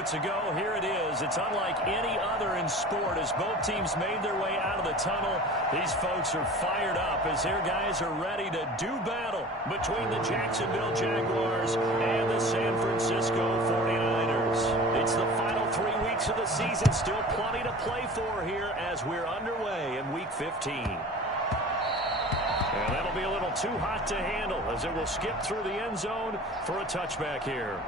moments ago, here it is. It's unlike any other in sport as both teams made their way out of the tunnel. These folks are fired up as their guys are ready to do battle between the Jacksonville Jaguars and the San Francisco 49ers. It's the final 3 weeks of the season. Still plenty to play for here as we're underway in Week 15. And that'll be a little too hot to handle as it will skip through the end zone for a touchback here.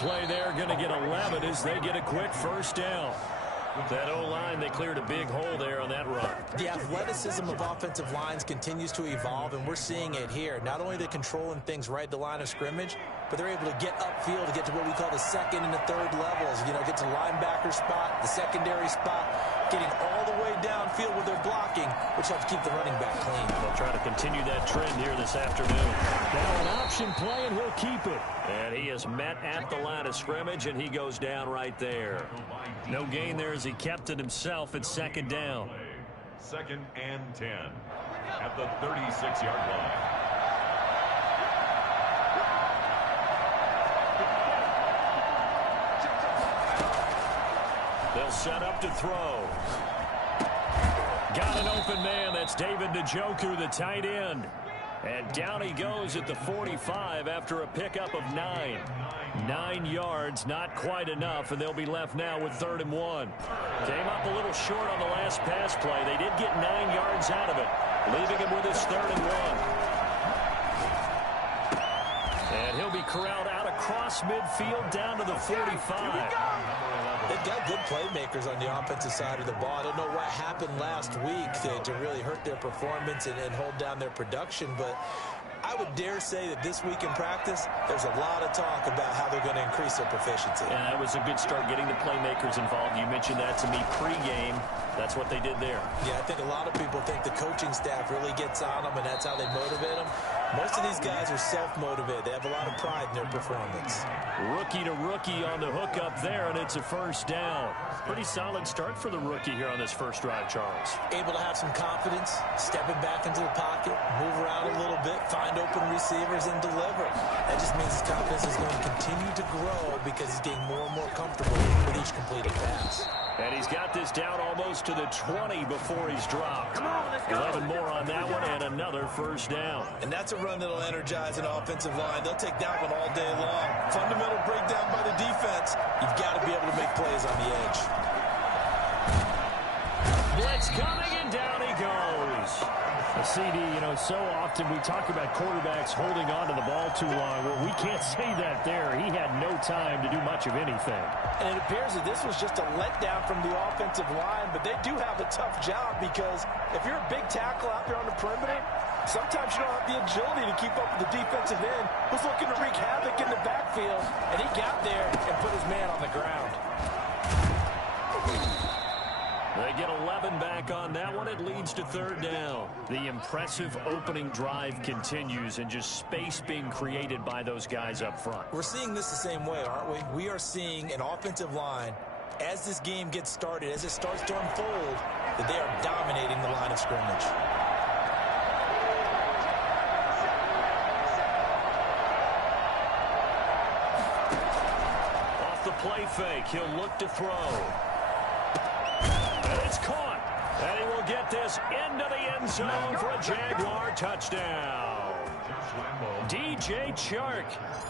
Play there, going to get 11 as they get a quick first down. That O-line, they cleared a big hole there on that run. The athleticism of offensive lines continues to evolve, and we're seeing it here. Not only are they controlling things right at the line of scrimmage, but they're able to get upfield to get to what we call the second and the third levels. You know, get to linebacker spot, the secondary spot, getting all the way downfield where they're blocking, which helps keep the running back clean. They'll try to continue that trend here this afternoon. Now an option play, and he'll keep it. And he is met at the line of scrimmage, and he goes down right there. No gain there as he kept it himself at second down. 2nd and 10 at the 36-yard line. They'll set up to throw. Got an open man. That's David Njoku, the tight end. And down he goes at the 45 after a pickup of 9. 9 yards, not quite enough, and they'll be left now with 3rd and 1. Came up a little short on the last pass play. They did get 9 yards out of it, leaving him with his 3rd and 1. And he'll be corralled out across midfield down to the 45. They've got good playmakers on the offensive side of the ball. I don't know what happened last week to really hurt their performance and hold down their production, but I would dare say that this week in practice, there's a lot of talk about how they're going to increase their proficiency. Yeah, it was a good start getting the playmakers involved. You mentioned that to me pregame. That's what they did there. Yeah, I think a lot of people think the coaching staff really gets on them, and that's how they motivate them. Most of these guys are self-motivated. They have a lot of pride in their performance. Rookie to rookie on the hook up there, and it's a first down. Pretty solid start for the rookie here on this first drive, Charles. Able to have some confidence, stepping back into the pocket, move around a little bit, find open receivers, and deliver. That just means his confidence is going to continue to grow because he's getting more and more comfortable with each completed pass. And he's got this down almost to the 20 before he's dropped. Come on, let's go. 11 more on that one and another first down. And that's a run that'll energize an offensive line. They'll take that one all day long. Fundamental breakdown by the defense. You've got to be able to make plays on the edge. Blitz coming, and down he goes. CD, you know, so often we talk about quarterbacks holding on to the ball too long. Well, we can't say that there. He had no time to do much of anything. And it appears that this was just a letdown from the offensive line, but they do have a tough job because if you're a big tackle out there on the perimeter, sometimes you don't have the agility to keep up with the defensive end who's looking to wreak havoc in the backfield, and he got there and put his man on the ground. They get 11 back on that one. It leads to 3rd down. The impressive opening drive continues and just space being created by those guys up front. We're seeing this the same way, aren't we? We are seeing an offensive line, as this game gets started, as it starts to unfold, that they are dominating the line of scrimmage. Off the play fake, he'll look to throw. It's caught, and he will get this into the end zone for a Jaguar touchdown. DJ Chark,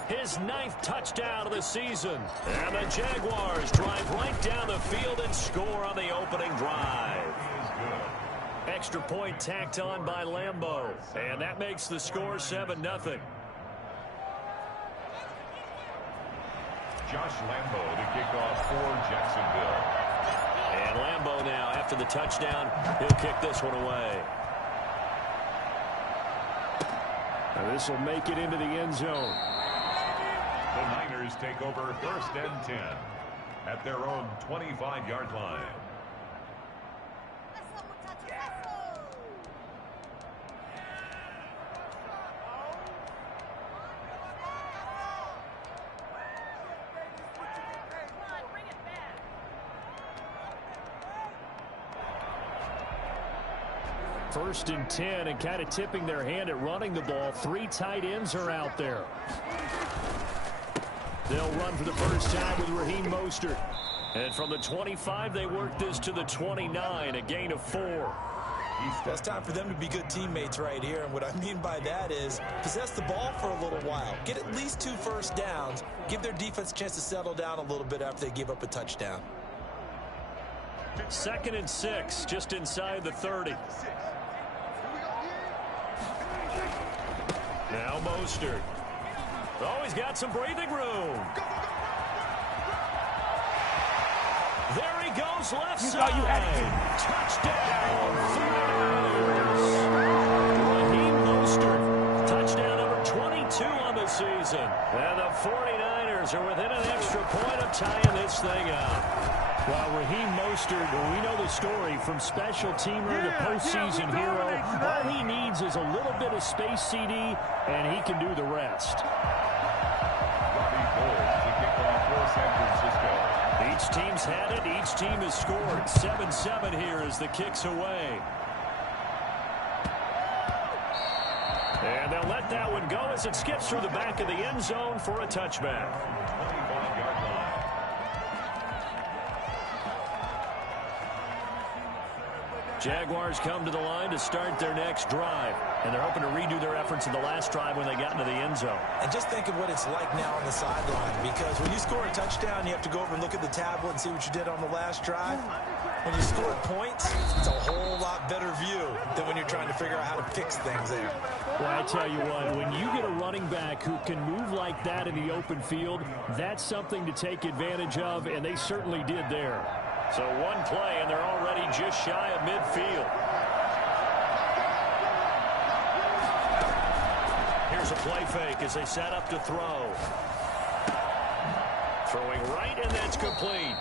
his 9th touchdown of the season. And the Jaguars drive right down the field and score on the opening drive. Extra point tacked on by Lambo, and that makes the score 7-0. Josh Lambo to kick off for Jacksonville. And Lambo now, after the touchdown, he'll kick this one away. Now this will make it into the end zone. The Niners take over 1st and 10 at their own 25-yard line. First and 10, and kind of tipping their hand at running the ball. 3 tight ends are out there. They'll run for the first time with Raheem Mostert. And from the 25, they work this to the 29, a gain of 4. Well, it's time for them to be good teammates right here. And what I mean by that is possess the ball for a little while. Get at least 2 first downs. Give their defense a chance to settle down a little bit after they give up a touchdown. 2nd and 6, just inside the 30. Now Mostert. Oh, he's got some breathing room. There he goes, left side. Touchdown, 49ers. Raheem Mostert, touchdown number 22 on the season. And the 49ers are within an extra point of tying this thing up. Well, Raheem Mostert, we know the story from special teamer to postseason hero. All he needs is a little bit of space, CD, and he can do the rest. Each team's had it. Each team has scored. 7-7 here as the kick's away. And they'll let that one go as it skips through the back of the end zone for a touchback. Jaguars come to the line to start their next drive. And they're hoping to redo their efforts in the last drive when they got into the end zone. And just think of what it's like now on the sideline. Because when you score a touchdown, you have to go over and look at the tablet and see what you did on the last drive. When you score points, it's a whole lot better view than when you're trying to figure out how to fix things there. Well, I tell you what, when you get a running back who can move like that in the open field, that's something to take advantage of, and they certainly did there. So one play, and they're already just shy of midfield. Here's a play fake as they set up to throw. Throwing right, and that's complete.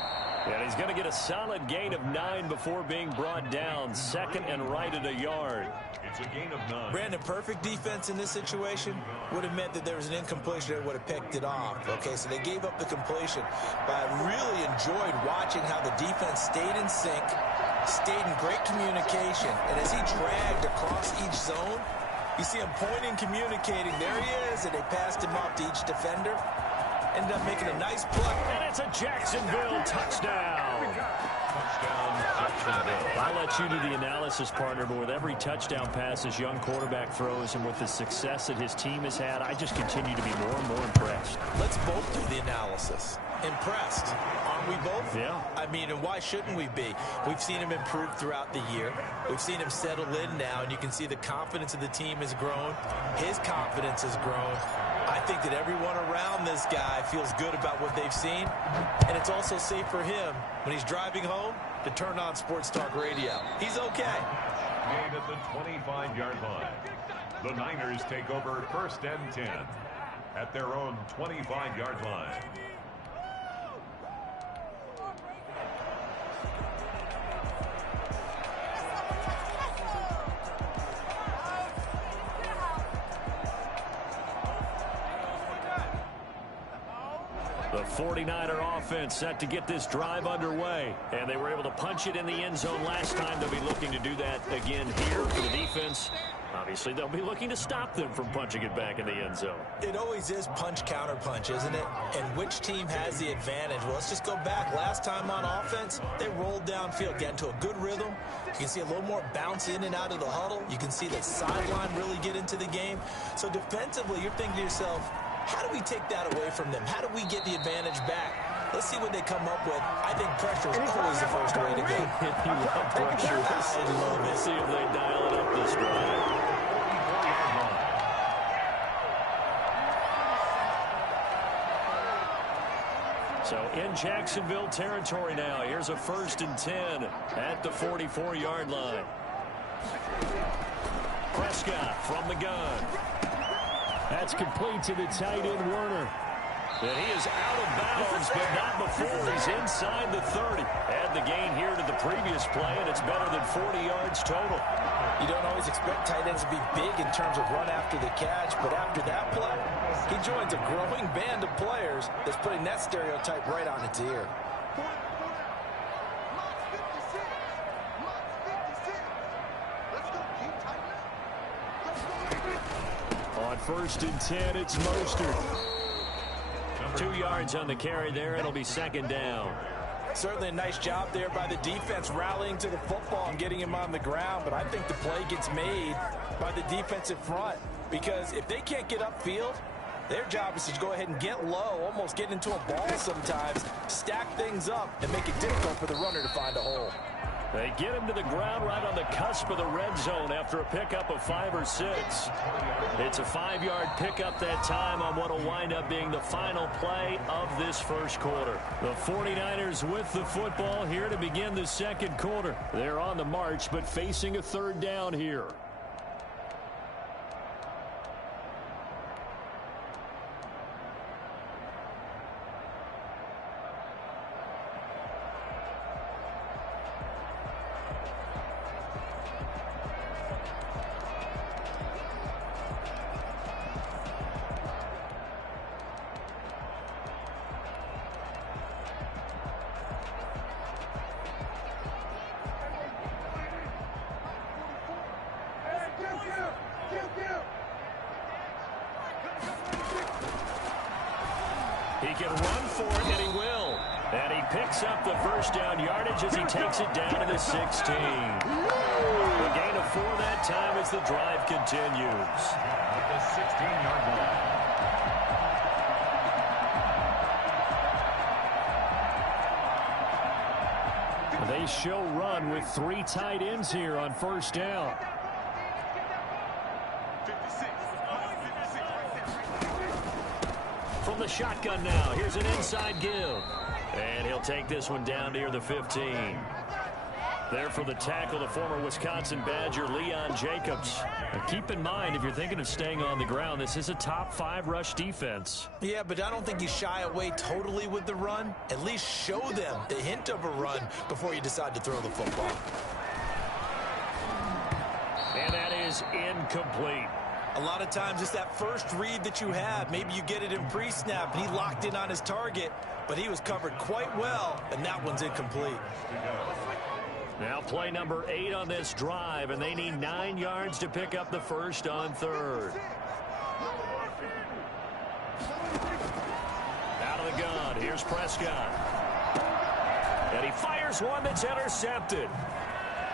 And he's going to get a solid gain of 9 before being brought down. 2nd and right at a yard. It's a gain of 9. Brandon, perfect defense in this situation would have meant that there was an incompletion that would have picked it off. Okay, so they gave up the completion. But I really enjoyed watching how the defense stayed in sync, stayed in great communication. And as he dragged across each zone, you see him pointing, communicating. There he is, and they passed him off to each defender. Ended up making a nice play. And it's a Jacksonville touchdown. I'll let you do the analysis, partner, but with every touchdown pass this young quarterback throws and with the success that his team has had, I just continue to be more and more impressed. Let's both do the analysis. Impressed. Aren't we both? Yeah. I mean, and why shouldn't we be? We've seen him improve throughout the year. We've seen him settle in now, and you can see the confidence of the team has grown. His confidence has grown. I think that everyone around this guy feels good about what they've seen, and it's also safe for him when he's driving home to turn on Sports Talk Radio. He's okay. Made at the 25-yard line. The Niners take over 1st and 10 at their own 25-yard line. The 49er offense set to get this drive underway. And they were able to punch it in the end zone last time. They'll be looking to do that again here for the defense. Obviously, they'll be looking to stop them from punching it back in the end zone. It always is punch-counter-punch, isn't it? And which team has the advantage? Well, let's just go back. Last time on offense, they rolled downfield, get into a good rhythm. You can see a little more bounce in and out of the huddle. You can see the sideline really get into the game. So defensively, you're thinking to yourself, how do we take that away from them? How do we get the advantage back? Let's see what they come up with. I think pressure is always the first way to go. You love pressure. I love it. Let's see if they dial it up this drive. So in Jacksonville territory now. Here's a 1st and 10 at the 44-yard line. Prescott from the gun. That's complete to the tight end, Werner. And he is out of bounds, but not before he's inside the 30. Add the gain here to the previous play, and it's better than 40 yards total. You don't always expect tight ends to be big in terms of run after the catch, but after that play, he joins a growing band of players that's putting that stereotype right on its ear. first and 10. It's Mostert. 2 yards on the carry there. It'll be second down. Certainly a nice job there by the defense rallying to the football and getting him on the ground, but I think the play gets made by the defensive front because if they can't get upfield, their job is to go ahead and get low, almost get into a ball sometimes, stack things up, and make it difficult for the runner to find a hole. They get him to the ground right on the cusp of the red zone after a pickup of 5 or 6. It's a 5-yard pickup that time on what will wind up being the final play of this first quarter. The 49ers with the football here to begin the second quarter. They're on the march, but facing a third down here. He can run for it, and he will. And he picks up the first down yardage as he takes it down to the 16. A gain of 4 that time as the drive continues. At the 16-yard line. They show run with 3 tight ends here on first down. From the shotgun now, here's an inside give. And he'll take this one down near the 15. There for the tackle, the former Wisconsin Badger, Leon Jacobs. Now keep in mind, if you're thinking of staying on the ground, this is a top 5 rush defense. Yeah, but I don't think you shy away totally with the run. At least show them the hint of a run before you decide to throw the football. And that is incomplete. A lot of times it's that first read that you have. Maybe you get it in pre-snap, and he locked in on his target, but he was covered quite well, and that one's incomplete. Now play number 8 on this drive, and they need 9 yards to pick up the first on third. Out of the gun, here's Prescott. And he fires one that's intercepted.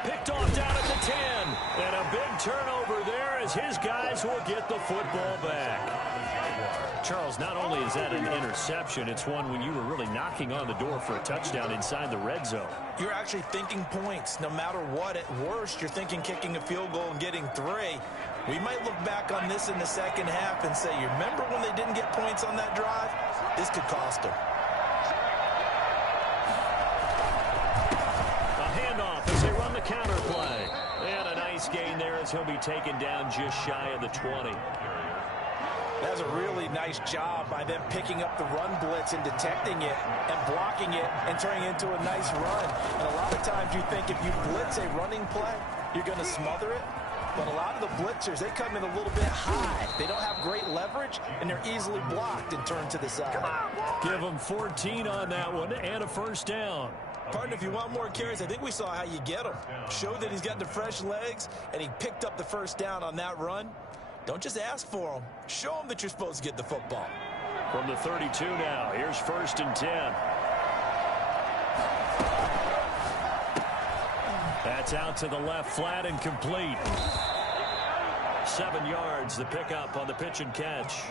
Picked off down at the 10. And a big turnover there as his guys will get the football back. Charles, not only is that an interception, it's one when you were really knocking on the door for a touchdown inside the red zone. You're actually thinking points. No matter what, at worst, you're thinking kicking a field goal and getting 3. We might look back on this in the second half and say, you remember when they didn't get points on that drive? This could cost them. Counter play. And a nice gain there as he'll be taken down just shy of the 20. That's a really nice job by them picking up the run blitz and detecting it and blocking it and turning it into a nice run. And a lot of times you think if you blitz a running play, you're going to smother it. But a lot of the blitzers, they come in a little bit high. They don't have great leverage, and they're easily blocked and turned to the side. Give him 14 on that one and a first down. Partner, if you want more carries, I think we saw how you get him. Show that he's got the fresh legs, and he picked up the first down on that run. Don't just ask for him. Show him that you're supposed to get the football. From the 32 now, here's first and 10. That's out to the left, flat and complete. 7 yards, the pickup on the pitch and catch.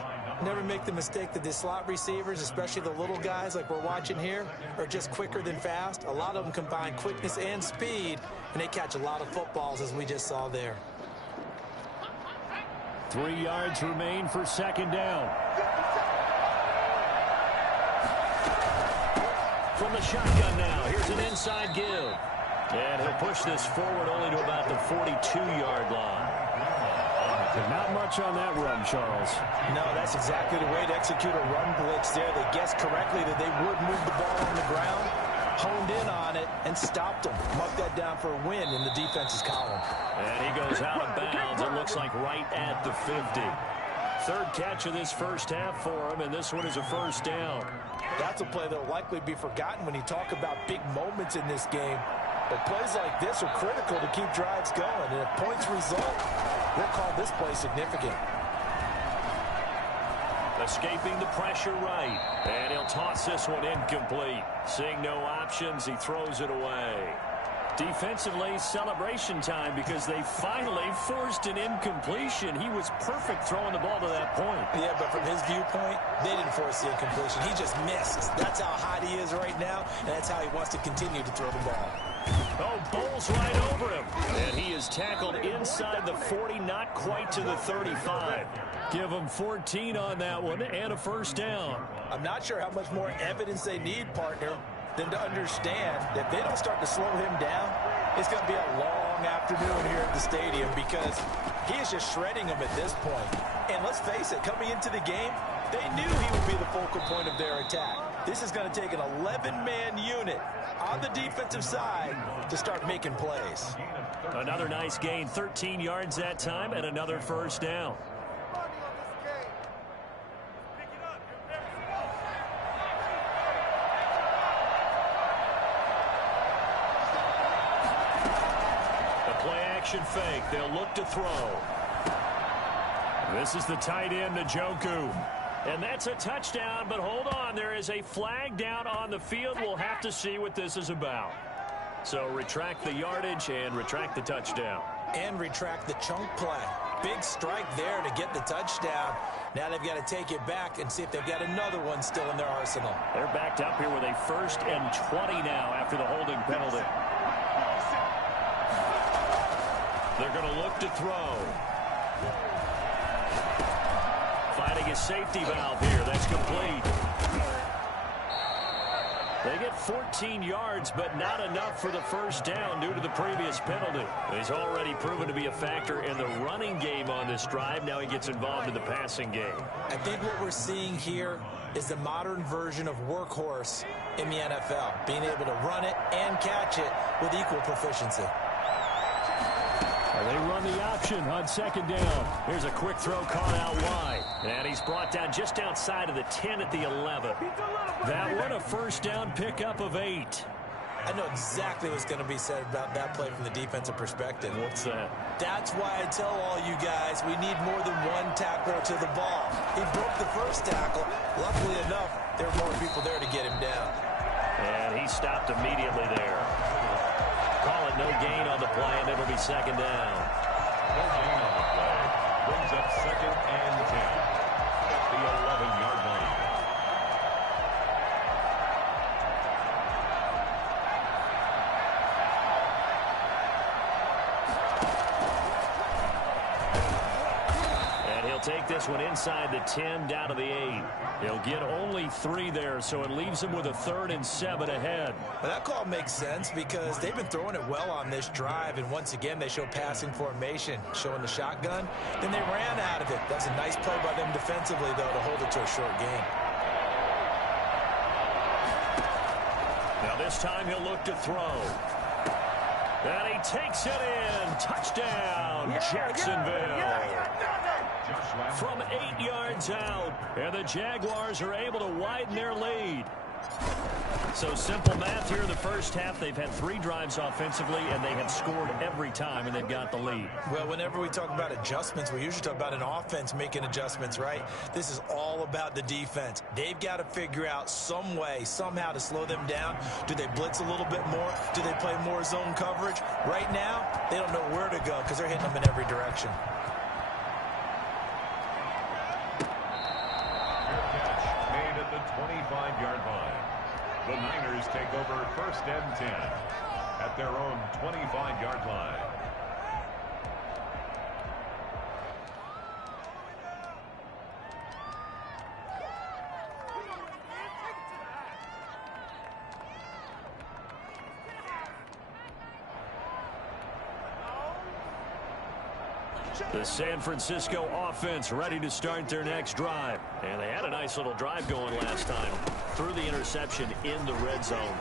Never make the mistake that the slot receivers, especially the little guys like we're watching here, are just quicker than fast. A lot of them combine quickness and speed, and they catch a lot of footballs, as we just saw there. 3 yards remain for second down. From the shotgun now, here's an inside give. And he'll push this forward only to about the 42-yard line. Not much on that run, Charles. No, that's exactly the way to execute a run blitz there. They guessed correctly that they would move the ball on the ground, honed in on it, and stopped them. Mark that down for a win in the defense's column. And he goes out of bounds, it looks like right at the 50. Third catch of this first half for him, and this one is a first down. That's a play that will likely be forgotten when you talk about big moments in this game. But plays like this are critical to keep drives going. And if points result, we'll call this play significant. Escaping the pressure right. And he'll toss this one incomplete. Seeing no options, he throws it away. Defensively, celebration time because they finally forced an incompletion. He was perfect throwing the ball to that point. Yeah, but from his viewpoint, they didn't force the incompletion. He just missed. That's how hot he is right now, and that's how he wants to continue to throw the ball. Oh, bowls right over him. And he is tackled inside the 40, not quite to the 35. Give him 14 on that one and a first down. I'm not sure how much more evidence they need, partner, than to understand that if they don't start to slow him down, it's going to be a long afternoon here at the stadium because he is just shredding them at this point. And let's face it, coming into the game, they knew he would be the focal point of their attack. This is going to take an 11-man unit on the defensive side to start making plays. Another nice gain, 13 yards that time, and another first down. Fake. They'll look to throw. This is the tight end, Njoku. And that's a touchdown, but hold on. There is a flag down on the field. We'll have to see what this is about. So retract the yardage and retract the touchdown. And retract the chunk play. Big strike there to get the touchdown. Now they've got to take it back and see if they've got another one still in their arsenal. They're backed up here with a 1st and 20 now after the holding penalty. They're going to look to throw. Finding a safety valve here. That's complete. They get 14 yards, but not enough for the first down due to the previous penalty. He's already proven to be a factor in the running game on this drive. Now he gets involved in the passing game. I think what we're seeing here is the modern version of workhorse in the NFL, being able to run it and catch it with equal proficiency. They run the option on 2nd down. Here's a quick throw caught out wide. And he's brought down just outside of the 10 at the 11. That one a first down pickup of 8. I know exactly what's going to be said about that play from the defensive perspective. What's that? That's why I tell all you guys we need more than one tackler to the ball. He broke the first tackle. Luckily enough, there were more people there to get him down. And he stopped immediately there. Call it no gain on the play, and it'll be 2nd down. No gain on the play. Brings up 2nd and 10 at the 11-yard line. And he'll take this one inside the 10 down to the 8. He'll get only 3 there, so it leaves him with a 3rd and 7 ahead. Well, that call makes sense because they've been throwing it well on this drive, and once again they show passing formation, showing the shotgun. Then they ran out of it. That's a nice play by them defensively, though, to hold it to a short gain. Now this time he'll look to throw. And he takes it in. Touchdown, Jacksonville. From 8 yards out, and the Jaguars are able to widen their lead. So simple math here in the first half. They've had 3 drives offensively, and they have scored every time, and they've got the lead. Well, whenever we talk about adjustments, we usually talk about an offense making adjustments, right? This is all about the defense. They've got to figure out some way, somehow to slow them down. Do they blitz a little bit more? Do they play more zone coverage? Right now, they don't know where to go because they're hitting them in every direction. Made at the 25-yard line. The Niners take over 1st and 10 at their own 25-yard line. The San Francisco offense ready to start their next drive. And they had a nice little drive going last time. Threw the interception in the red zone.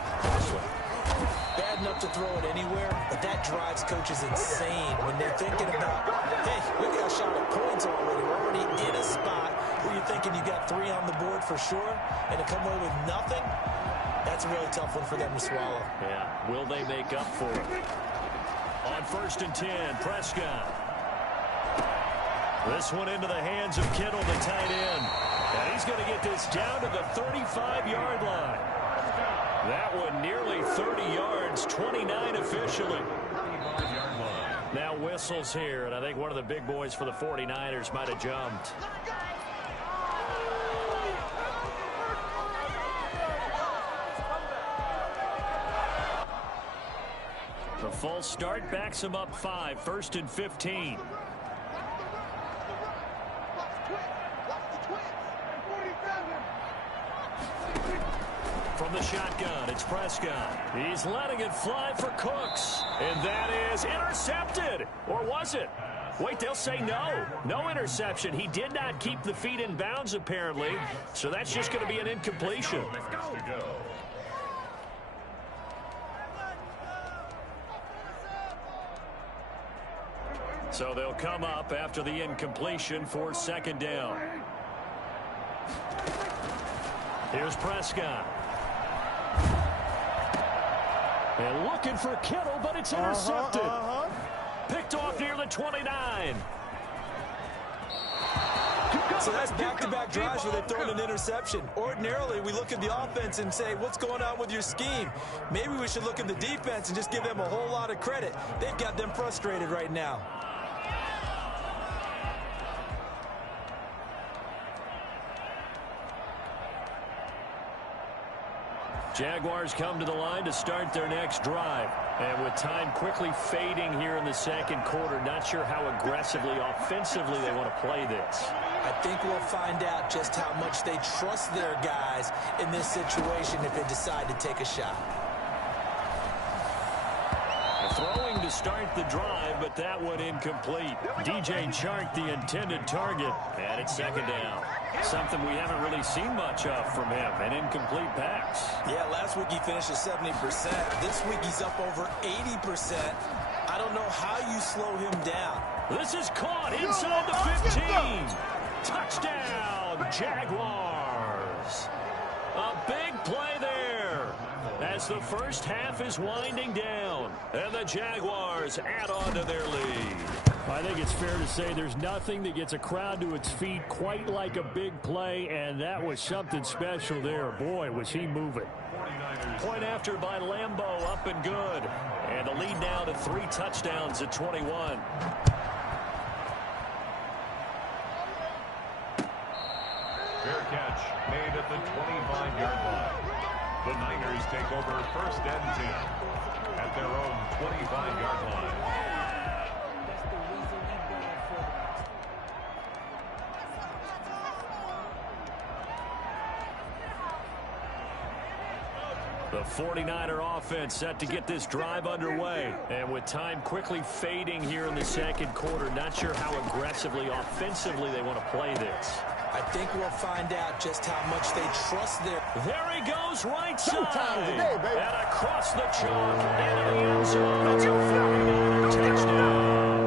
Bad enough to throw it anywhere, but that drives coaches insane when they're thinking about, hey, we got a shot at points already. We're already in a spot where you're thinking you got 3 on the board for sure, and to come away with nothing, that's a really tough one for them to swallow. Yeah, will they make up for it? On 1st and 10, Prescott. This one into the hands of Kittle, the tight end. And he's going to get this down to the 35-yard line. That one nearly 30 yards, 29 officially. Now whistles here, and I think one of the big boys for the 49ers might have jumped. The full start backs him up 5, 1st and 15. From the shotgun, it's Prescott. He's letting it fly for Cooks. And that is intercepted. Or was it? Wait, they'll say no. No interception. He did not keep the feet in bounds, apparently. So that's just going to be an incompletion. So they'll come up after the incompletion for 2nd down. Here's Prescott. And looking for Kittle, but it's intercepted. Picked off near the 29. So that's back-to-back drives where they've thrown an interception. Ordinarily, we look at the offense and say, what's going on with your scheme? Maybe we should look at the defense and just give them a whole lot of credit. They've got them frustrated right now. Jaguars come to the line to start their next drive. And with time quickly fading here in the 2nd quarter, not sure how aggressively, offensively they want to play this. I think we'll find out just how much they trust their guys in this situation if they decide to take a shot. Throwing to start the drive, but that one incomplete. DJ Chark, the intended target, and it's 2nd down. Something we haven't really seen much of from him, an incomplete pass. Yeah, last week he finished at 70%. This week he's up over 80%. I don't know how you slow him down. This is caught inside the 15. Touchdown, Jaguars. A big play there as the first half is winding down, and the Jaguars add on to their lead. I think it's fair to say there's nothing that gets a crowd to its feet quite like a big play, and that was something special there. Boy, was he moving. Point after by Lambeau, up and good. And the lead now to 3 touchdowns at 21. Fair catch made at the 25-yard line. The Niners take over 1st and 10 at their own 25-yard line. The 49er offense set to get this drive underway. And with time quickly fading here in the 2nd quarter, not sure how aggressively, offensively they want to play this. I think we'll find out just how much they trust their... There he goes, right side. And across the chalk, into the end zone. It's a 49er touchdown.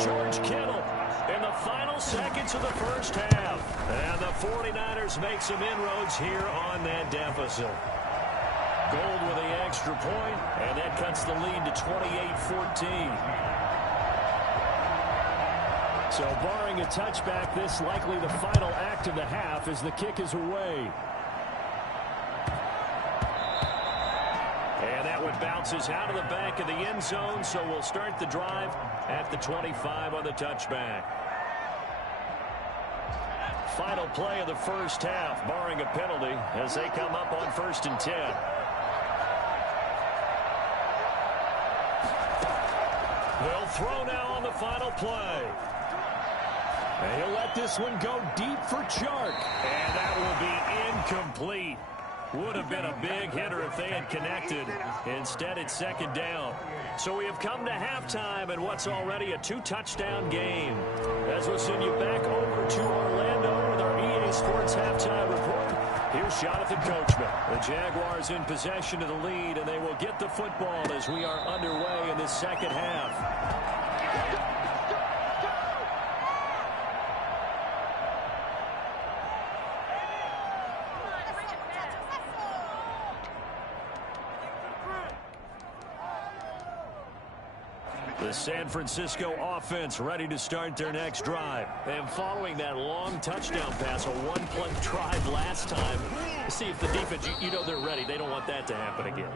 George Kittle in the final seconds of the first half. And the 49ers make some inroads here on that deficit. Gold with the extra point, and that cuts the lead to 28-14. So barring a touchback, this likely the final act of the half as the kick is away. And that one bounces out of the back of the end zone, so we'll start the drive at the 25 on the touchback. Final play of the first half, barring a penalty, as they come up on 1st and 10. They'll throw now on the final play. And he'll let this one go deep for Chark. And that will be incomplete. Would have been a big hitter if they had connected. Instead, it's 2nd down. So we have come to halftime in what's already a 2-touchdown game. As we'll send you back over to Orlando with our EA Sports Halftime Report. Here's Jonathan Coachman. The Jaguars in possession of the lead, and they will get the football as we are underway in this 2nd half. The San Francisco offense ready to start their next drive. And following that long touchdown pass, a one-play drive last time, see if the defense, you know they're ready. They don't want that to happen again.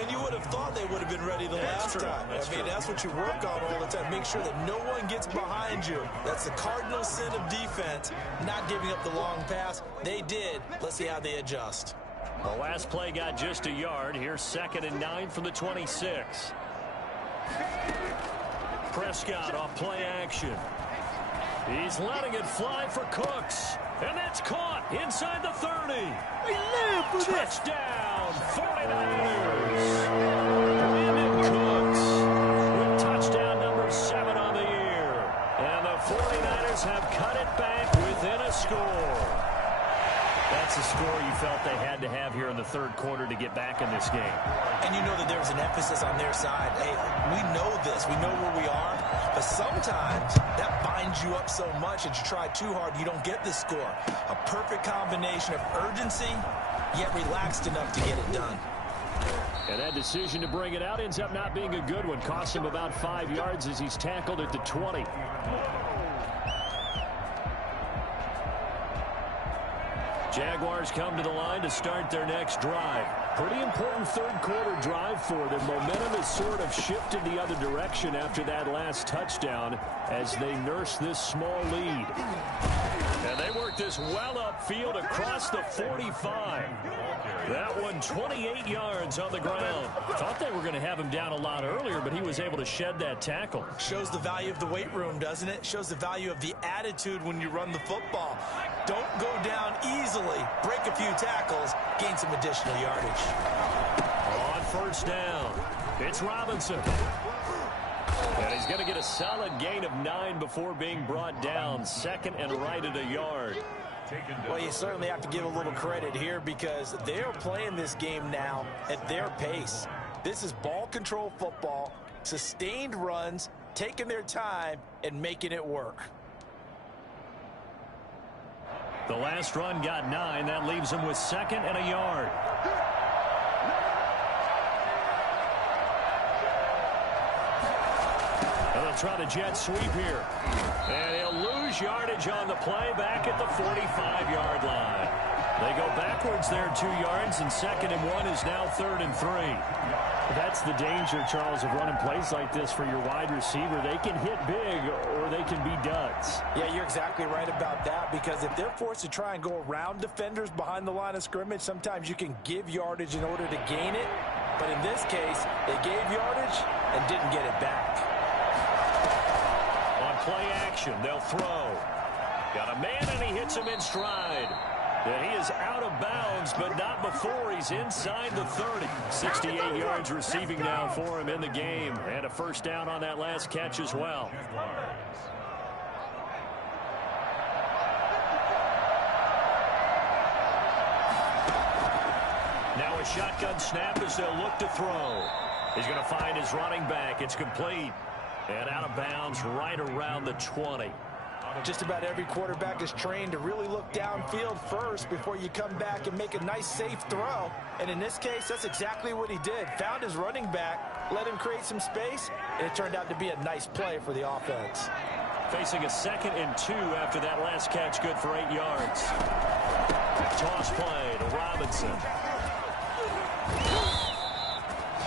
And you would have thought they would have been ready the last time. That's what you work on all the time. Make sure that no one gets behind you. That's the cardinal sin of defense, not giving up the long pass. They did. Let's see how they adjust. The last play got just a yard. Here's 2nd and 9 from the 26. Prescott off play action. He's letting it fly for Cooks. And that's caught inside the 30. Touchdown, 49ers. Brandon Cooks with touchdown number 7 on the year. And the 49ers have cut it back within a score. That's a score you felt they had to have here in the 3rd quarter to get back in this game. And you know that there's an emphasis on their side. Hey, we know this. We know where we are. But sometimes that binds you up so much that you try too hard, you don't get the score. A perfect combination of urgency, yet relaxed enough to get it done. And that decision to bring it out ends up not being a good one. Costs him about 5 yards as he's tackled at the 20. Jaguars come to the line to start their next drive. Pretty important 3rd quarter drive for them. Momentum has sort of shifted the other direction after that last touchdown as they nurse this small lead. And they work this well upfield across the 45. That one 28 yards on the ground. Thought they were going to have him down a lot earlier, but he was able to shed that tackle. Shows the value of the weight room, doesn't it? Shows the value of the attitude when you run the football. Don't go down easily. Break a few tackles. Gain some additional yardage. On 1st down, it's Robinson. And he's going to get a solid gain of 9 before being brought down. 2nd and right at a yard. Well, you certainly have to give a little credit here because they're playing this game now at their pace. This is ball control football, sustained runs, taking their time, and making it work. The last run got 9. That leaves him with 2nd and a yard. And they'll try the jet sweep here. And he'll lose yardage on the play back at the 45-yard line. They go backwards there 2 yards, and 2nd and 1 is now 3rd and 3. That's the danger, Charles, of running plays like this for your wide receiver. They can hit big or they can be duds. Yeah, you're exactly right about that because if they're forced to try and go around defenders behind the line of scrimmage, sometimes you can give yardage in order to gain it. But in this case, they gave yardage and didn't get it back. On play action, they'll throw. Got a man and he hits him in stride. And he is out of bounds, but not before he's inside the 30. 68 yards receiving now for him in the game. And a 1st down on that last catch as well. Now a shotgun snap as they'll look to throw. He's going to find his running back. It's complete. And out of bounds right around the 20. Just about every quarterback is trained to really look downfield first before you come back and make a nice, safe throw. And in this case, that's exactly what he did. Found his running back, let him create some space, and it turned out to be a nice play for the offense. Facing a 2nd and 2 after that last catch, good for 8 yards. Toss play to Robinson.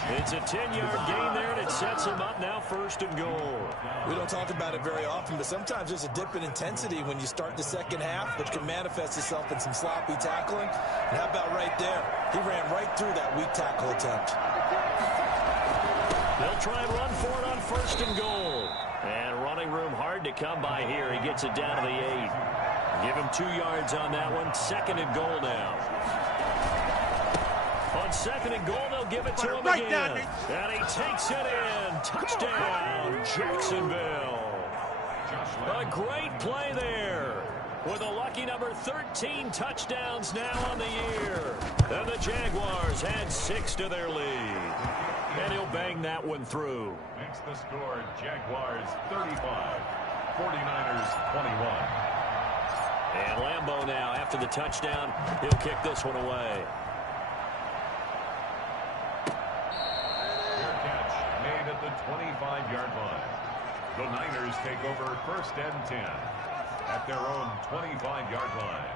It's a 10-yard gain there, and it sets him up now 1st and goal. We don't talk about it very often, but sometimes there's a dip in intensity when you start the 2nd half, which can manifest itself in some sloppy tackling. And how about right there? He ran right through that weak tackle attempt. They'll try and run for it on 1st and goal. And running room hard to come by here. He gets it down to the 8. Give him 2 yards on that one. 2nd and goal now. On 2nd and goal, they'll give it to him again. And he takes it in. Touchdown, Jacksonville. A great play there. With a lucky number 13 touchdowns now on the year. And the Jaguars add 6 to their lead. And he'll bang that one through. Makes the score Jaguars 35, 49ers 21. And Lambeau now, after the touchdown, he'll kick this one away. Fair catch made at the 25-yard line. The Niners take over first and 10 at their own 25-yard line.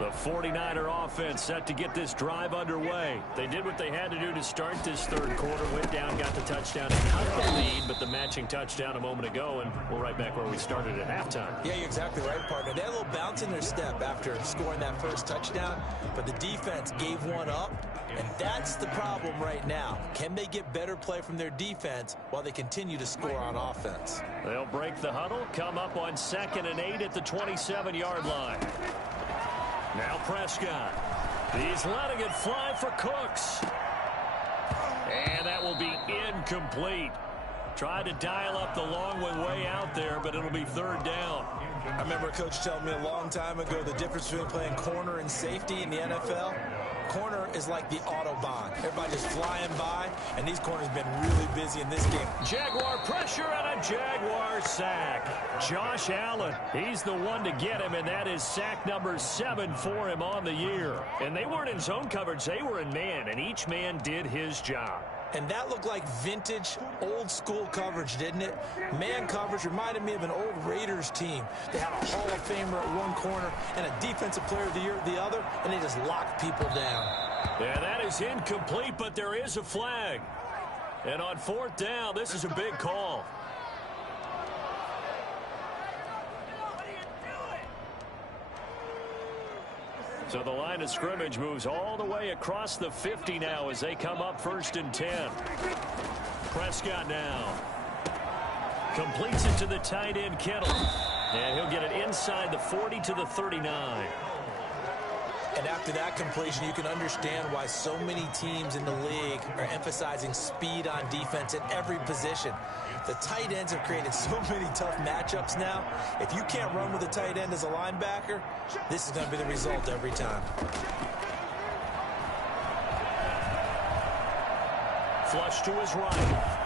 The 49er offense set to get this drive underway. They did what they had to do to start this third quarter. Went down, got the touchdown, and cut the lead, but the matching touchdown a moment ago, and we're right back where we started at halftime. Yeah, you're exactly right, partner. They had a little bounce in their step after scoring that first touchdown, but the defense gave one up, and that's the problem right now. Can they get better play from their defense while they continue to score on offense? They'll break the huddle, come up on 2nd and 8 at the 27-yard line. Now Prescott. He's letting it fly for Cooks. And that will be incomplete. Tried to dial up the long one way out there, but it'll be third down. I remember a coach telling me a long time ago the difference between playing corner and safety in the NFL. Corner is like the Autobahn. Everybody just flying by, and these corners have been really busy in this game. Jaguar pressure and a Jaguar sack. Josh Allen, he's the one to get him, and that is sack number 7 for him on the year. And they weren't in zone coverage, they were in man, and each man did his job. And that looked like vintage, old-school coverage, didn't it? Man coverage reminded me of an old Raiders team. They had a Hall of Famer at one corner and a Defensive Player of the Year at the other, and they just locked people down. Yeah, that is incomplete, but there is a flag. And on 4th down, this is a big call. So the line of scrimmage moves all the way across the 50 now as they come up 1st and 10. Prescott now completes it to the tight end Kittle. And he'll get it inside the 40 to the 39. And after that completion, you can understand why so many teams in the league are emphasizing speed on defense at every position. The tight ends have created so many tough matchups now. If you can't run with a tight end as a linebacker, this is going to be the result every time. Flush to his right.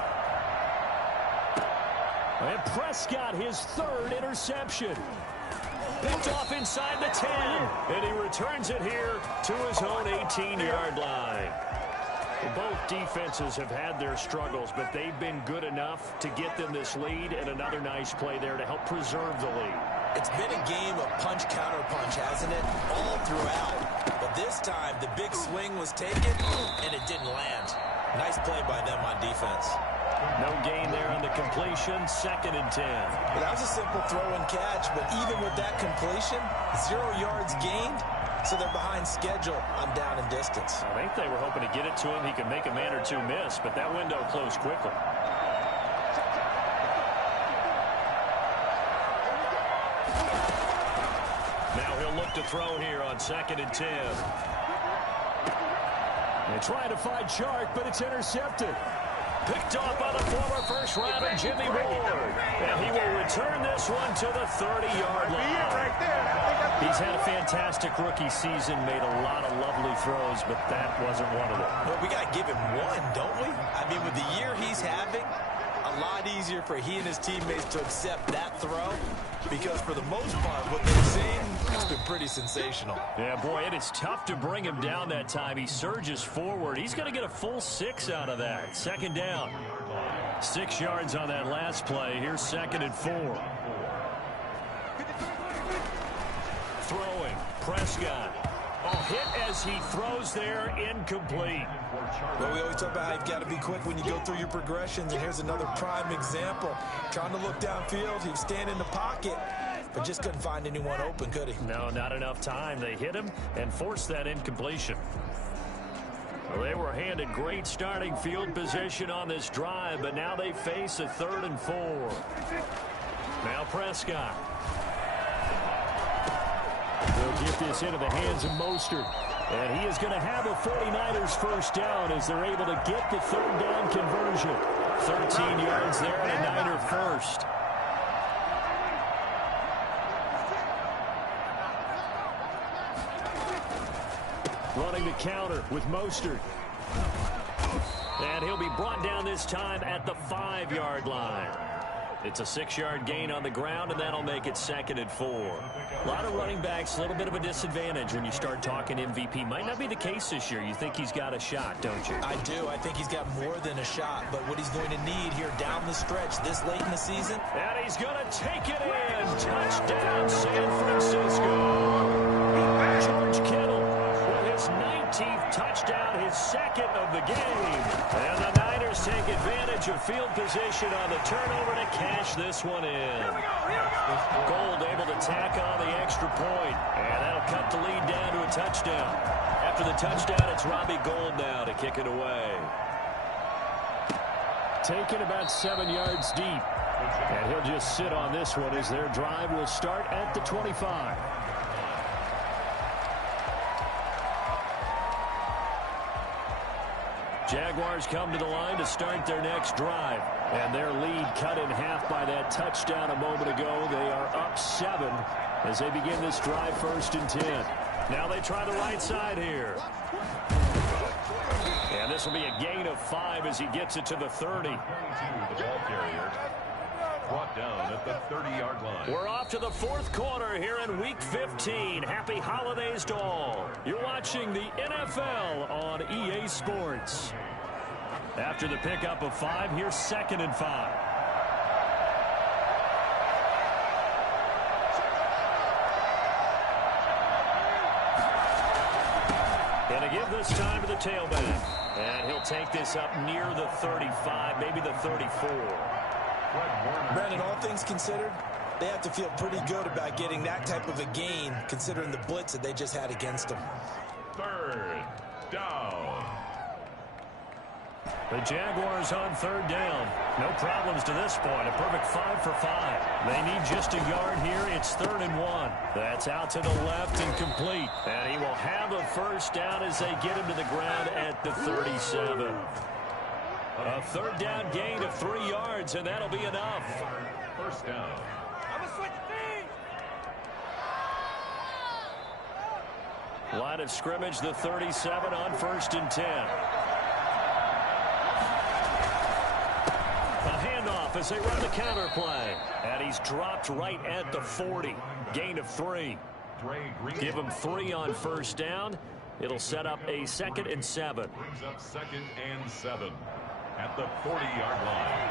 And Prescott, his 3rd interception. Picked off inside the 10. And he returns it here to his own 18-yard line. Both defenses have had their struggles, but they've been good enough to get them this lead, and another nice play there to help preserve the lead. It's been a game of punch-counter-punch, hasn't it? All throughout. But this time, the big swing was taken, and it didn't land. Nice play by them on defense. No gain there on the completion, 2nd and 10. Well, that was a simple throw and catch, but even with that completion, 0 yards gained, so they're behind schedule on down and distance. I think they were hoping to get it to him. He could make a man or two miss, but that window closed quickly. Now he'll look to throw here on 2nd and 10. They try to find Chark, but it's intercepted. Picked off by the former first-rounder Jimmy Ward. And he will return this one to the 30-yard line. He's had a fantastic rookie season, made a lot of lovely throws, but that wasn't one of them. Well, we got to give him one, don't we? I mean, with the year he's having, a lot easier for he and his teammates to accept that throw, because for the most part, what they've seen has been pretty sensational. Yeah, boy, it is tough to bring him down that time. He surges forward. He's going to get a full 6 out of that. 2nd down. 6 yards on that last play. Here's 2nd and 4. Throwing. Prescott. Oh, hit as he throws there, incomplete. Well, we always talk about how you've got to be quick when you go through your progressions, and here's another prime example. Trying to look downfield, he was standing in the pocket, but just couldn't find anyone open, could he? No, not enough time. They hit him and forced that incompletion. Well, they were handed great starting field position on this drive, but now they face a 3rd and 4. Now Prescott. They'll get this into the hands of Mostert. And he is going to have a 49ers first down as they're able to get the 3rd down conversion. 13 yards there and a Niner first. Running the counter with Mostert. And he'll be brought down this time at the 5-yard line. It's a 6-yard gain on the ground, and that'll make it 2nd and 4. A lot of running backs, a little bit of a disadvantage when you start talking MVP. Might not be the case this year. You think he's got a shot, don't you? I do. I think he's got more than a shot. But what he's going to need here down the stretch this late in the season. And he's going to take it in. Touchdown, San Francisco. George Kittle with his 19th touchdown, his 2nd of the game. And the Niners take advantage of field position on the turnover to cash this one in. Gold able to tack on the extra point, and that'll cut the lead down to a touchdown. After the touchdown, it's Robbie Gould now to kick it away. Taken about 7 yards deep, and he'll just sit on this one as their drive will start at the 25. Jaguars come to the line to start their next drive. And their lead cut in half by that touchdown a moment ago. They are up 7 as they begin this drive 1st and 10. Now they try the right side here. And this will be a gain of 5 as he gets it to the 30. The ball carrier brought down at the 30-yard line. We're off to the 4th quarter here in Week 15. Happy holidays to all. You're watching the NFL on EA Sports. After the pickup of 5, here's 2nd and 5. And to give this time to the tailback. And he'll take this up near the 35, maybe the 34. Brandon, all things considered, they have to feel pretty good about getting that type of a gain, considering the blitz that they just had against them. 3rd down. The Jaguars on 3rd down. No problems to this point. A perfect 5 for 5. They need just a yard here. It's 3rd and 1. That's out to the left and complete. And he will have a 1st down as they get him to the ground at the 37. A 3rd down gain of 3 yards, and that'll be enough. 1st down. Line of scrimmage, the 37 on 1st and 10. A handoff as they run the counter play. And he's dropped right at the 40. Gain of 3. Give him 3 on 1st down. It'll set up a 2nd and 7. Brings up 2nd and 7 at the 40-yard line.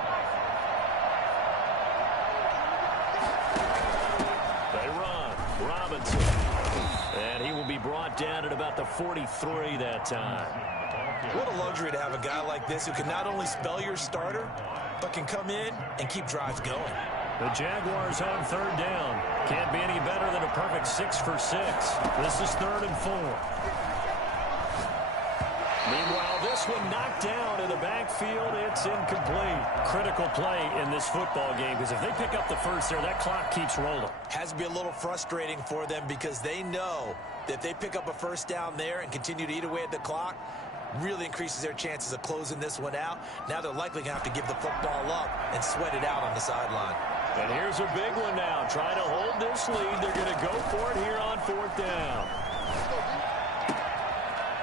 They run. Robinson. And he will be brought down at about the 43 that time. What a luxury to have a guy like this who can not only spell your starter, but can come in and keep drives going. The Jaguars on 3rd down. Can't be any better than a perfect 6 for 6. This is 3rd and 4. Meanwhile, this one knocked down in the backfield. It's incomplete. Critical play in this football game because if they pick up the 1st there, that clock keeps rolling. Has to be a little frustrating for them because they know that if they pick up a 1st down there and continue to eat away at the clock, really increases their chances of closing this one out. Now they're likely going to have to give the football up and sweat it out on the sideline. And here's a big one now. Trying to hold this lead. They're going to go for it here on 4th down.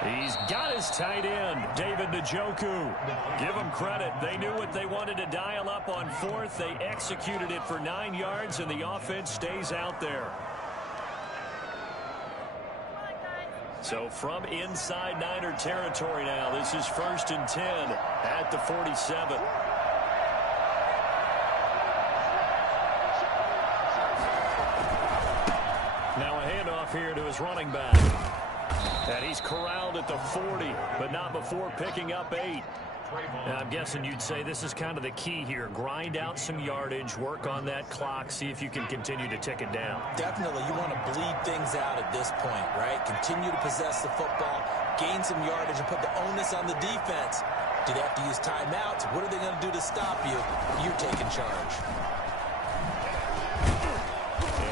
He's got his tight end, David Njoku. Give him credit. They knew what they wanted to dial up on 4th. They executed it for 9 yards, and the offense stays out there. So from inside Niner territory now, this is 1st and 10 at the 47. Now a handoff here to his running back. And he's corralled at the 40, but not before picking up 8. And I'm guessing you'd say this is kind of the key here. Grind out some yardage, work on that clock, see if you can continue to tick it down. Definitely. You want to bleed things out at this point, right? Continue to possess the football, gain some yardage, and put the onus on the defense. Do they have to use timeouts? What are they going to do to stop you? You're taking charge.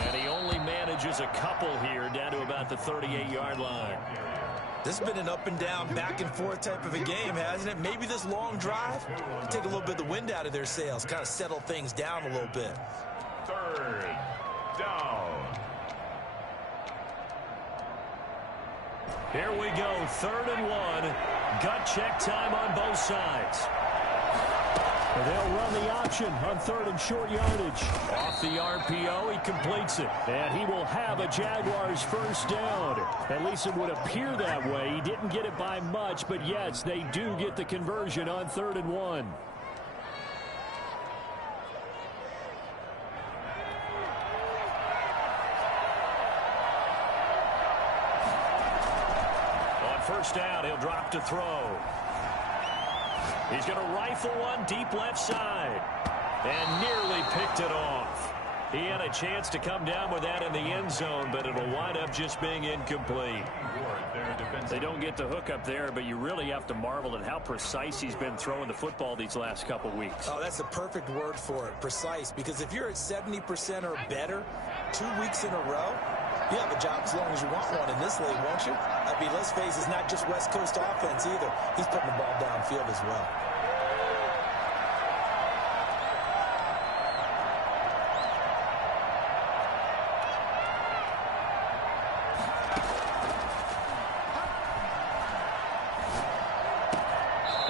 And he only manages a couple here down to about the 38-yard line. This has been an up and down, back and forth type of a game, hasn't it? Maybe this long drive will take a little bit of the wind out of their sails, kind of settle things down a little bit. 3rd down. Here we go, 3rd and 1. Gut check time on both sides. They'll run the option on 3rd and short yardage. Off the RPO, he completes it. And he will have a Jaguars first down. At least it would appear that way. He didn't get it by much, but yes, they do get the conversion on 3rd and 1. On first down, he'll drop to throw. He's going to rifle one deep left side. And nearly picked it off. He had a chance to come down with that in the end zone, but it'll wind up just being incomplete. They don't get the hook up there, but you really have to marvel at how precise he's been throwing the football these last couple weeks. Oh, that's the perfect word for it, precise. Because if you're at 70% or better 2 weeks in a row, you have a job as long as you want one in this league, won't you? I mean, let's face it, it's not just West Coast offense either. He's putting the ball downfield as well.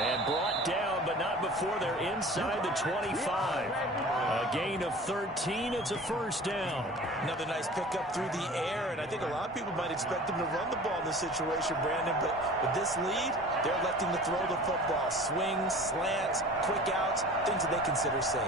And brought down, but not before they're inside the 25. A gain of 13. It's a first down. Another nice pickup through the air, and I think a lot of people might expect them to run the ball in this situation, Brandon, but with this lead, they're electing to throw the football. Swings, slants, quick outs, things that they consider safe.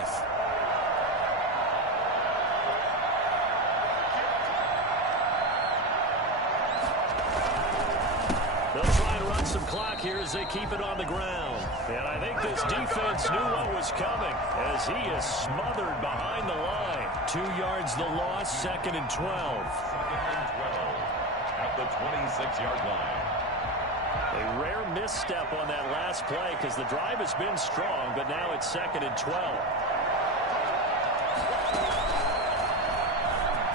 They'll try and run some clock here as they keep it on the ground. And I think this defense knew what was coming as he is smothered behind the line. 2 yards the loss, 2nd and 12. 2nd and 12 at the 26-yard line. A rare misstep on that last play because the drive has been strong, but now it's 2nd and 12.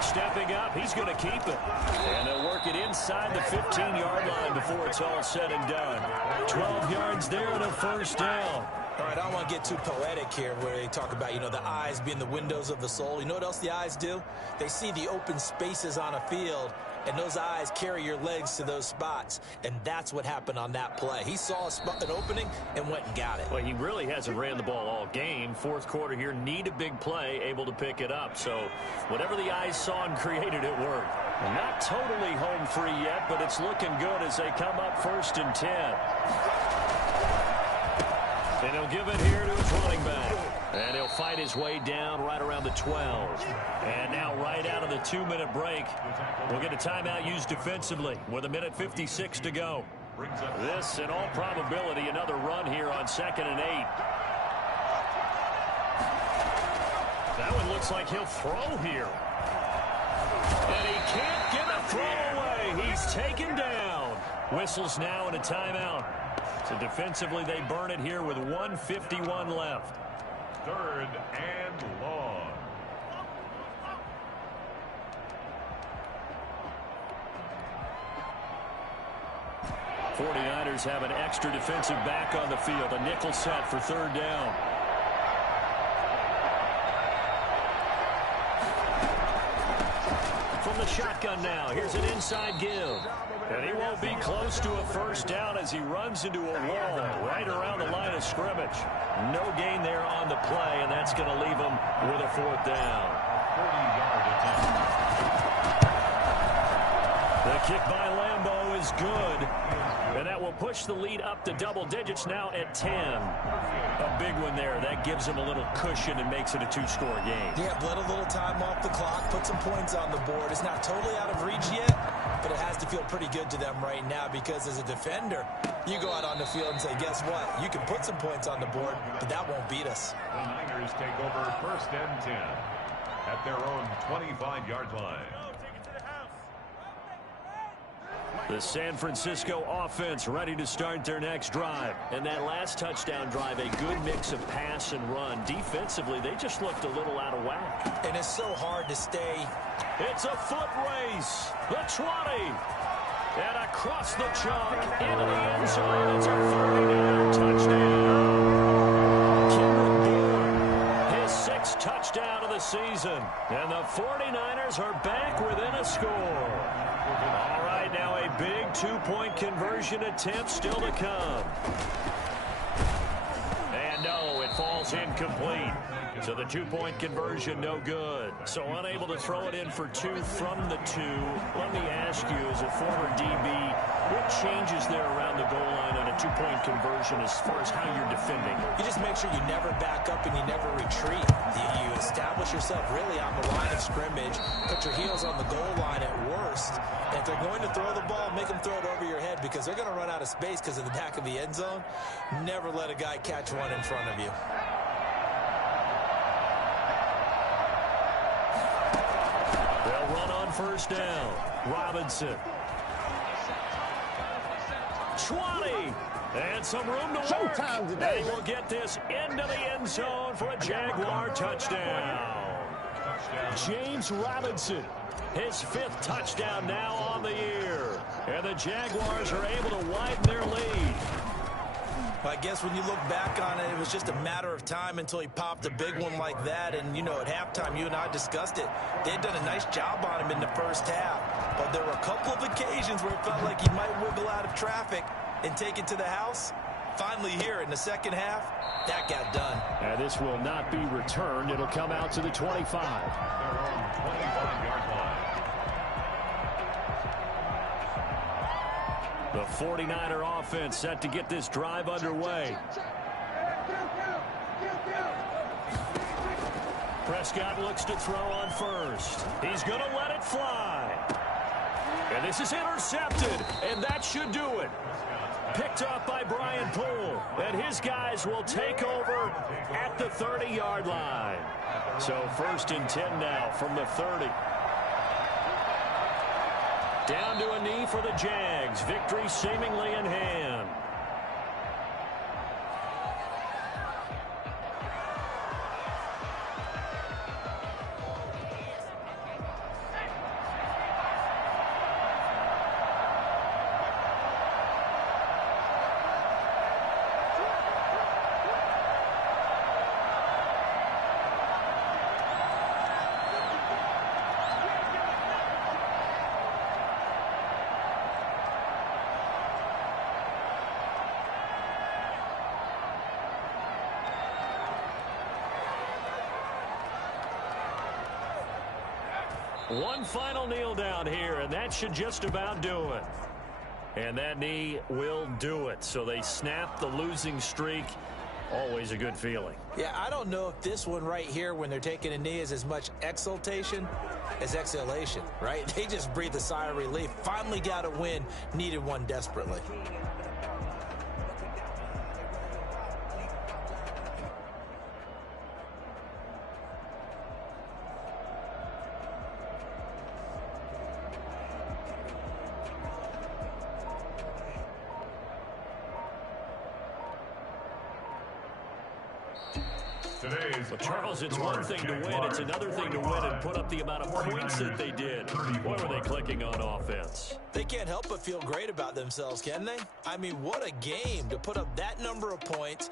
Stepping up, he's going to keep it. And they'll work it inside the 15-yard line before it's all said and done. 12 yards there and a first down. All right, I don't want to get too poetic here where they talk about, the eyes being the windows of the soul. You know what else the eyes do? They see the open spaces on a field, and those eyes carry your legs to those spots. And that's what happened on that play. He saw an opening and went and got it. Well, he really hasn't ran the ball all game. 4th quarter here, need a big play, able to pick it up. So whatever the eyes saw and created, it worked. Not totally home free yet, but it's looking good as they come up 1st and 10. And he'll give it here to his running back. And he'll fight his way down right around the 12. And now right out of the 2-minute break, we'll get a timeout used defensively with 1:56 to go. This, in all probability, another run here on 2nd and 8. That one looks like he'll throw here. And he can't get a throw away. He's taken down. Whistles now and a timeout. So defensively, they burn it here with 1:51 left. 3rd and long. '49ers have an extra defensive back on the field. A nickel set for 3rd down. From the shotgun now, here's an inside give. And he won't be close to a first down as he runs into a wall right around the line of scrimmage. No gain there on the play, and that's going to leave him with a 4th down. 40-yard attempt. The kick by Lambeau is good. And that will push the lead up to double digits now at 10. A big one there. That gives him a little cushion and makes it a 2-score game. Yeah, bled a little time off the clock, put some points on the board. It's not totally out of reach yet, but it has to feel pretty good to them right now because as a defender, you go out on the field and say, guess what? You can put some points on the board, but that won't beat us. The Niners take over 1st and 10 at their own 25-yard line. The San Francisco offense ready to start their next drive. And that last touchdown drive, a good mix of pass and run. Defensively, they just looked a little out of whack. And it's so hard to stay. It's a foot race. The 20. And across the chalk into the end zone. It's a 39 touchdown. Cameron Bourne, his 6th touchdown of the season. And the 49ers are back within a score. All right, right, now a big two-point conversion attempt still to come. And no, it falls incomplete. So the two-point conversion, no good. So unable to throw it in for two from the two. Let me ask you, as a former DB, what changes there around the goal line on a two-point conversion as far as how you're defending? You just make sure you never back up and you never retreat. You establish yourself really on the line of scrimmage, put your heels on the goal line at worst. And if they're going to throw the ball, make them throw it over your head because they're going to run out of space because of the back of the end zone. Never let a guy catch one in front of you. They'll run on first down. Robinson. 20. And some room to work. And he will get this into the end zone for a Jaguar touchdown. James Robinson, his 5th touchdown now on the year. And the Jaguars are able to widen their lead. I guess when you look back on it, it was just a matter of time until he popped a big one like that. And, you know, at halftime, you and I discussed it. They had done a nice job on him in the first half. But there were a couple of occasions where it felt like he might wiggle out of traffic and take it to the house. Finally here in the second half, that got done. And this will not be returned. It'll come out to the 25. Their own 25-yard line. The 49er offense set to get this drive underway. Prescott looks to throw on first. He's going to let it fly. And this is intercepted, and that should do it. Picked up by Brian Poole, and his guys will take over at the 30-yard line. So 1st and 10 now from the 30. Down to a knee for the Jags. Victory seemingly in hand. One final kneel down here, and that should just about do it. And that knee will do it. So they snap the losing streak. Always a good feeling. Yeah, I don't know if this one right here, when they're taking a knee, is as much exultation as exhalation, right? They just breathe a sigh of relief. Finally got a win. Needed one desperately. Well, Charles, it's one thing to win. It's another thing to win and put up the amount of points that they did. Boy, were they clicking on offense. They can't help but feel great about themselves, can they? I mean, what a game to put up that number of points.